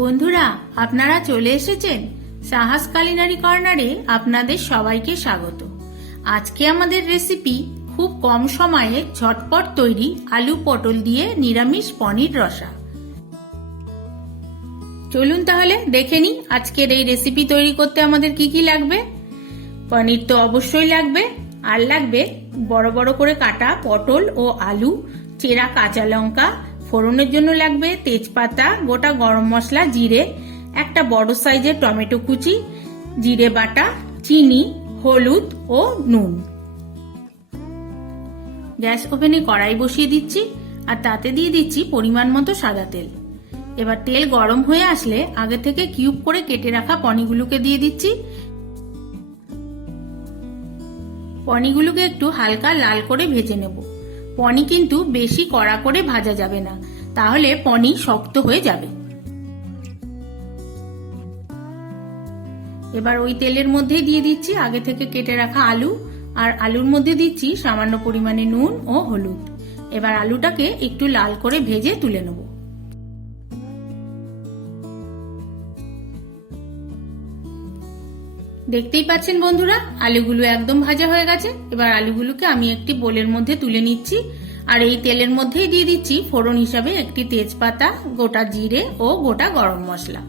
বন্ধুরা, আপনারা চলে এসেছেন সাহাস কালিনারি কর্নারে আপনাদের সবাইকে স্বাগত। আজকে আমাদের রেসিপি খুব কম সময়ে ঝটপট তৈরি আলু পটল দিয়ে নিরামিষ পনির রসা। চলুন তাহলে দেখে নিই আজকের এই রেসিপি তৈরি করতে আমাদের কি কি লাগবে। পনির তো অবশ্যই লাগবে, আর লাগবে বড় বড় করে কাটা পটল ও আলু, চেরা কাঁচা লঙ্কা ফোড়নের জন্য লাগবে তেজপাতা, গোটা গরম মশলা, জিরে, একটা বড় সাইজের টমেটো কুচি, জিরে বাটা, চিনি, হলুদ ও নুন। গ্যাস ওভেনে কড়াই বসিয়ে দিচ্ছি আর তাতে দিয়ে দিচ্ছি পরিমাণ মতো সাদা তেল। এবার তেল গরম হয়ে আসলে আগে থেকে কিউব করে কেটে রাখা পনিগুলোকে দিয়ে দিচ্ছি। পনিগুলোকে একটু হালকা লাল করে ভেজে নেব। পনি কিন্তু বেশি কড়া করে ভাজা যাবে না। তাহলে পনি শক্ত হয়ে যাবে। এবার ওই তেলের মধ্যে দিয়ে দিচ্ছি আগে থেকে কেটে রাখা আলু, আর আলুর মধ্যে দিচ্ছি সামান্য পরিমাণে নুন ও হলুদ। এবার আলুটাকে একটু লাল করে ভেজে তুলে নেব। দেখতেই পাচ্ছেন বন্ধুরা, আলুগুলো একদম ভাজা হয়ে গেছে। এবার আলুগুলোকে আমি একটি বোলের মধ্যে তুলে নিচ্ছি। আর এই তেলের মধ্যেই দিয়ে দিচ্ছি ফোড়ন হিসাবে একটি তেজপাতা, গোটা জিরে ও গোটা গরম মশলা।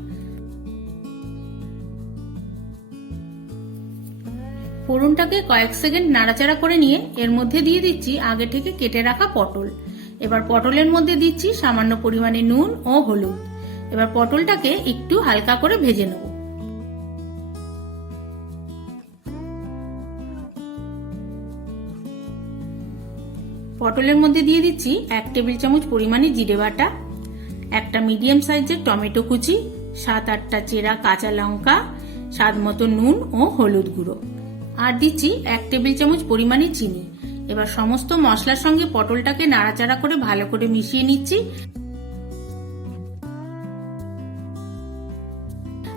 ফোড়নটাকে কয়েক সেকেন্ড নাড়াচাড়া করে নিয়ে এর মধ্যে দিয়ে দিচ্ছি আগে থেকে কেটে রাখা পটল। এবার পটলের মধ্যে দিচ্ছি সামান্য পরিমাণে নুন ও হলুদ। এবার পটলটাকে একটু হালকা করে ভেজে নেব। পটলের মধ্যে দিয়ে দিচ্ছি এক টেবিল চামচ পরিমাণে জিরে বাটা, একটা মিডিয়াম সাইজের টমেটো কুচি, সাত আটটা চেরা কাঁচা লঙ্কা, স্বাদ মতো নুন ও হলুদ গুঁড়ো। আর দিচ্ছি এক টেবিল চামচ পরিমাণে চিনি। এবার সমস্ত মশলার সঙ্গে পটলটাকে নাড়াচাড়া করে ভালো করে মিশিয়ে নিচ্ছি।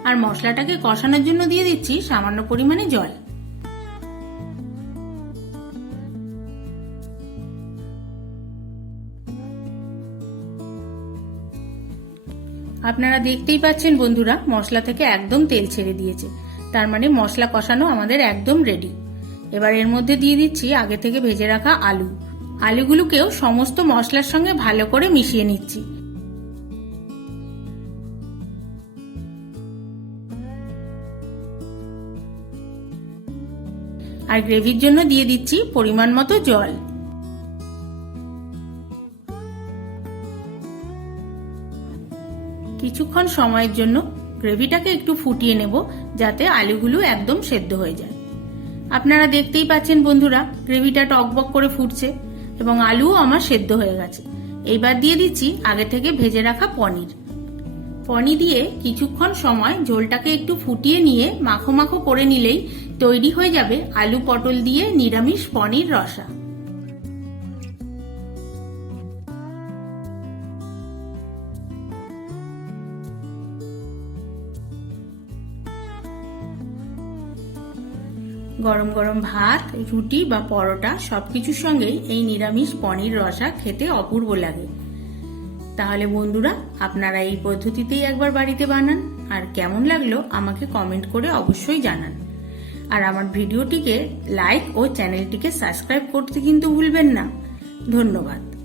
আর মশলাটাকে কষানোর জন্য দিয়ে দিচ্ছি সামান্য পরিমাণে জল। আপনারা দেখতেই পাচ্ছেন বন্ধুরা, মশলা থেকে একদম তেল ছেড়ে দিয়েছে। তার মানে মশলা কষানো আমাদের একদম রেডি এবার এর মধ্যে দিয়ে দিচ্ছি আগে থেকে ভেজে রাখা আলু। আলুগুলোকেও সমস্ত মশলার সঙ্গে ভালো করে মিশিয়ে নিচ্ছি। আর গ্রেভির জন্য দিয়ে দিচ্ছি পরিমাণ মতো জল। কিছুক্ষণ সময়ের জন্য গ্রেভিটাকে একটু ফুটিয়ে নেব যাতে আলুগুলো একদম সেদ্ধ হয়ে যায়। আপনারা দেখতেই পাচ্ছেন বন্ধুরা, গ্রেভিটা টকবক করে ফুটছে এবং আলুও আমার সেদ্ধ হয়ে গেছে। এইবার দিয়ে দিচ্ছি আগে থেকে ভেজে রাখা পনির। পনি দিয়ে কিছুক্ষণ সময় ঝোলটাকে একটু ফুটিয়ে নিয়ে মাখো মাখো করে নিলেই তৈরি হয়ে যাবে আলু পটল দিয়ে নিরামিষ পনির রসা। গরম গরম ভাত, রুটি বা পরোটা সবকিছুর সঙ্গেই এই নিরামিষ পনির রসা খেতে অপূর্ব লাগে। তাহলে বন্ধুরা, আপনারা এই পদ্ধতিতেই একবার বাড়িতে বানান, আর কেমন লাগল আমাকে কমেন্ট করে অবশ্যই জানান। আর আমার ভিডিওটিকে লাইক ও চ্যানেলটিকে সাবস্ক্রাইব করতে কিন্তু ভুলবেন না। ধন্যবাদ।